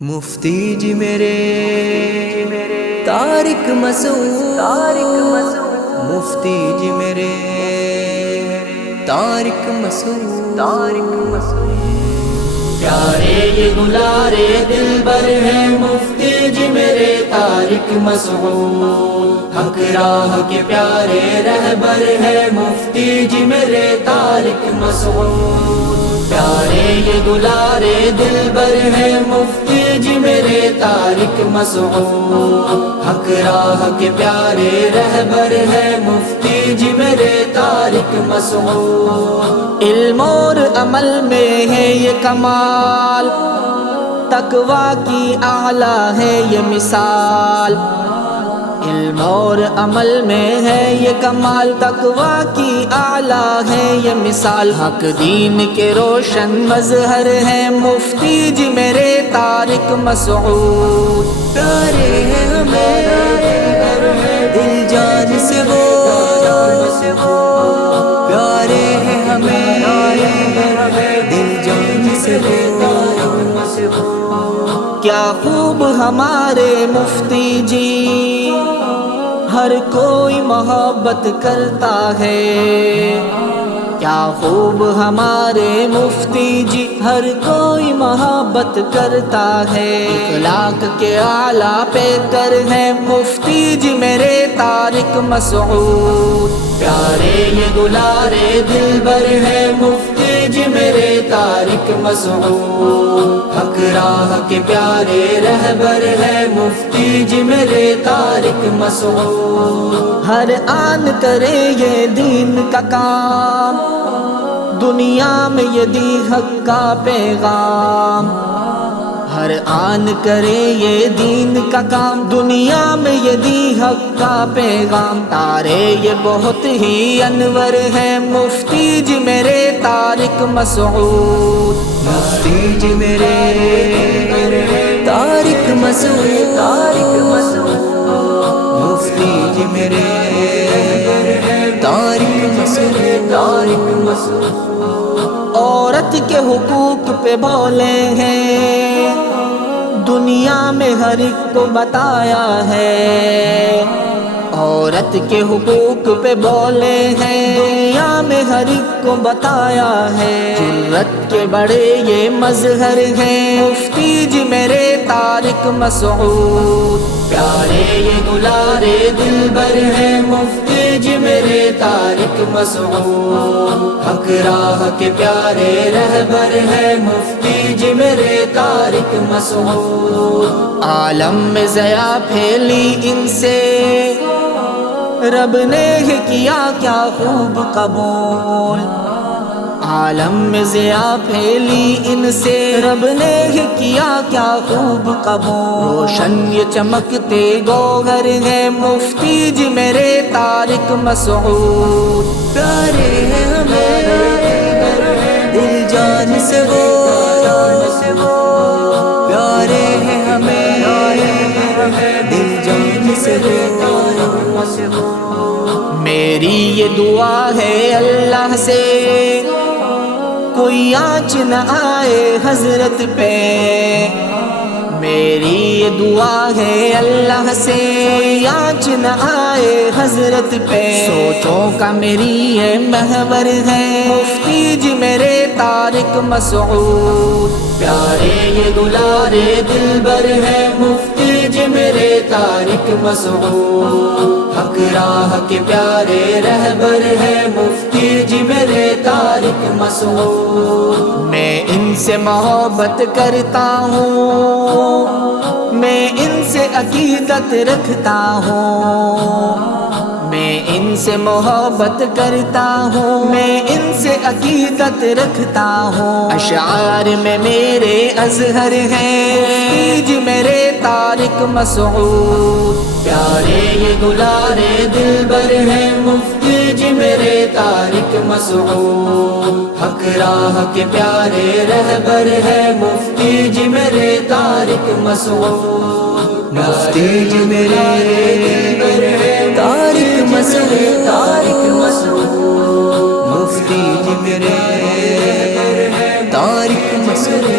مفتی جی میرے طارق مسعود، مفتی جی میرے طارق مسعود، پیارے یہ دلارے دلبر ہیں مفتی جی میرے طارق مسعود، حق راہ کے پیارے رہبر ہیں مفتی جی میرے طارق مسعود، پیارے یہ دلارے دلبر ہیں مفتی جی میرے طارق مسعود، حق راہ کے پیارے رہبر ہیں مفتی جی میرے طارق مسعود، علم اور عمل میں ہے یہ کمال، تقویٰ کی اعلیٰ ہے یہ مثال، علم اور عمل میں ہے یہ کمال، تقویٰ کی اعلیٰ ہے یہ مثال، حق دین کے روشن مظہر ہیں مفتی جی میرے طارق مسعود، پیارے ہیں ہمیں دل جان سے وہ، پیارے ہیں ہمیں دل جان سے وہ، کیا خوب ہمارے مفتی جی، ہر کوئی محبت کرتا ہے، کیا خوب ہمارے مفتی جی، ہر کوئی محبت کرتا ہے، اخلاق کے اعلیٰ پہ کر ہیں مفتی جی میرے طارق مسعود، پیارے یہ دلارے دلبر ہیں مفتی جی میرے طارق مسعود، حق راہ کے پیارے رہبر ہیں مفتی جی میرے طارق مسعود، ہر آن کرے یہ دین کا کام، دنیا میں یہ دی حق کا پیغام، ہر آن کرے یہ دین کا کام، دنیا میں یہ دی حق کا پیغام، تارے یہ بہت ہی انور ہیں مفتی جی میرے طارق مسعود، مفتی جی میرے طارق مسعود، مفتی جی میرے طارق مسعود، عورت کے حقوق پہ بولے ہیں، دنیا میں ہر ایک کو بتایا ہے، عورت کے حقوق پہ بولے ہیں، دنیا میں ہر ایک کو بتایا ہے، جرت کے بڑے یہ مظہر ہیں مفتی جی میرے طارق مسعود، پیارے یہ دلارے دلبر ہیں مفتی جی میرے طارق مسعود، حق راہ کے پیارے رہبر ہیں مفتی جی میرے طارق مسعود، عالم میں ضیا پھیلی ان سے، رب نے کیا کیا خوب قبول، عالم میں ضیا پھیلی ان سے، رب نے کیا کیا خوب قبول، روشن یہ چمکتے گوہر ہیں مفتی جی میرے طارق مسعود، پیارے ہیں ہمیں دل جان سے وہ، پیارے ہیں ہمیں دل جان سے وہ، میری یہ دعا ہے اللہ سے، کوئی آنچ نہ آئے حضرت پہ، میری یہ دعا ہے اللہ سے، کوئی آنچ نہ آئے حضرت پہ، سوچوں کا میری یہ محور ہے مفتی جی میرے طارق مسعود، پیارے یہ دلارے دلبر ہیں مفتی جی میرے طارق مسعود، حق راہ کے پیارے رہبر ہیں مفتی جی میرے طارق مسعود، میں ان سے محبت کرتا ہوں، میں ان سے عقیدت رکھتا ہوں، میں ان سے محبت کرتا ہوں، میں ان سے عقیدت رکھتا ہوں، اشعار میں میرے اظہر ہیں مفتی جی میرے طارق مسعود، پیارے یہ دلارے دلبر ہیں مفتی جی میرے طارق مسعود، حق راہ کے پیارے رہبر ہیں مفتی جی میرے طارق مسعود، مفتی جی میرے طارق مسعود، مفتی جی میرے طارق مسعود،